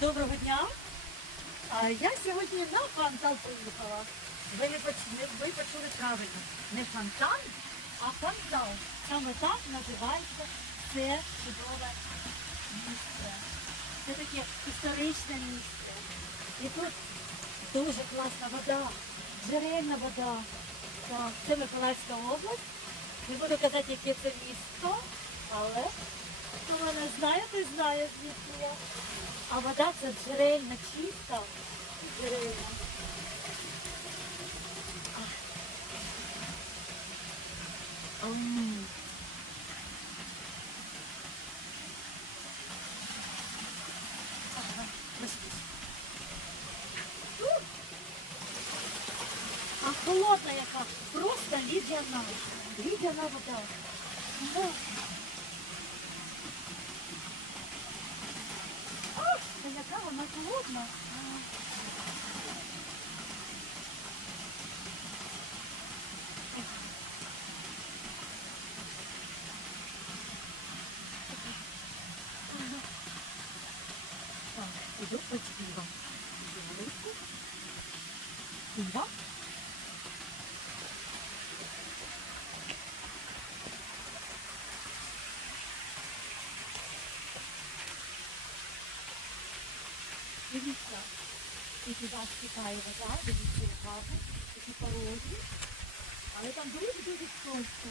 Доброго дня. А, Я сьогодні на фонтан приїхала. Ви, не поч- ви почули правильно. Не фонтан, а фонтан. Саме так називається це чудове місце. Це таке історичне місце. І тут дуже класна вода, джерельна вода. Так, це Миколаївська область. Не буду казати, яке це місто, але хто мене знає, той знає, звідки я. А вода це джерельна, чиста, джерельна. Ух! А холодна яка, просто лідяна. Лідяна вода. 이 거? 이 거? 이 거? Дивіться, які вас чекає вода, дивіться, яка такі пороги. Але там дуже-дуже скользко.